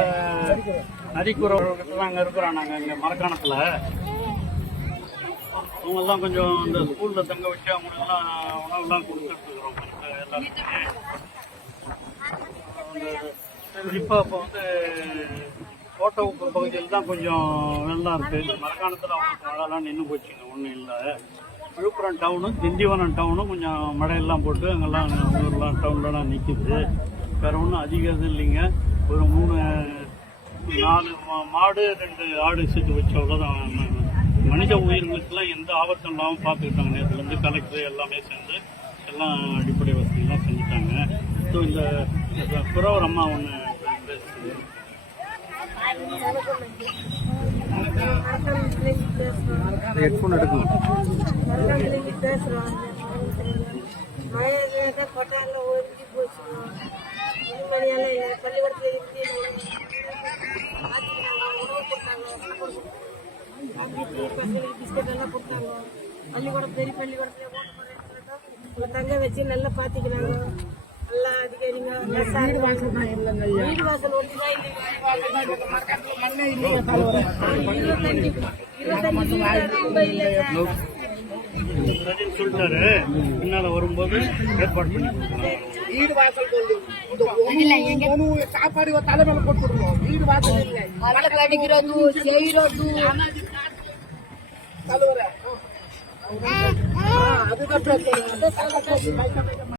இந்த நரிக்குறவர்கள் அங்கே இருக்கிறோம். நாங்கள் இங்கே மரக்காணத்தில். அவங்கெல்லாம் கொஞ்சம் இந்த ஸ்கூலில் தங்க வச்சு அவங்களுக்கெல்லாம் உணவுலாம் கொடுத்துட்டு இருக்கிறோம். எல்லாருக்குமே. குறிப்பாக இப்போ வந்து கோட்டவுக்கு பகுதியில் தான் கொஞ்சம் வெள்ளம் இருக்குது மரக்காணத்தில் அவங்களுக்கு மழைலாம் நின்று போச்சுங்க ஒன்றும் இல்லை. விழுப்புரம் டவுனும் திண்டிவனம் டவுனும் கொஞ்சம் மழையெல்லாம் போட்டு அங்கெல்லாம் ஊர்லாம் டவுன்லலாம் நிற்கிது வேறு ஒன்றும் அதிகம் இது இல்லைங்க. ஒரு மூணு நாலு மா- மாடு ரெண்டு ஆடு சேர்த்து வச்ச அவ்வளோதான் மனித உயிர்களுக்கெல்லாம் எந்த ஆபத்தும் இல்லாமல் பார்த்துக்கிட்டாங்க. நேற்றுலேருந்து கலெக்டர் எல்லாமே சேர்ந்து எல்லாம் அடிப்படை வசதியெல்லாம் செஞ்சுட்டாங்க. ஸோ இந்த குறவர் அம்மா ஒன்று ஹெட்ஃபோன் எடுக்கணும். பள்ளிக்கூடம் பெரிய பள்ளிக்கூடத்துல உங்க தங்க வச்சு நல்லா பாத்துக்கிறாங்க நல்லா அதிகாரிங்க வீடு வாசல் வீடு வாசல் தான் இருபத்தஞ்சு இருபத்தஞ்சு ரொம்ப. சரின்னு சொல்லிட்டாரு பின்னால் வரும்போது ஏற்பாடு பண்ணி வீடு வாசல் இந்த ஒண்ணு சாப்பாடு தலைமையில போட்டுருவோம் வீடு வாசல் இல்லை. மழை அடிக்கிறது செய்யறது தலைவர அதுதான் பிரச்சனை.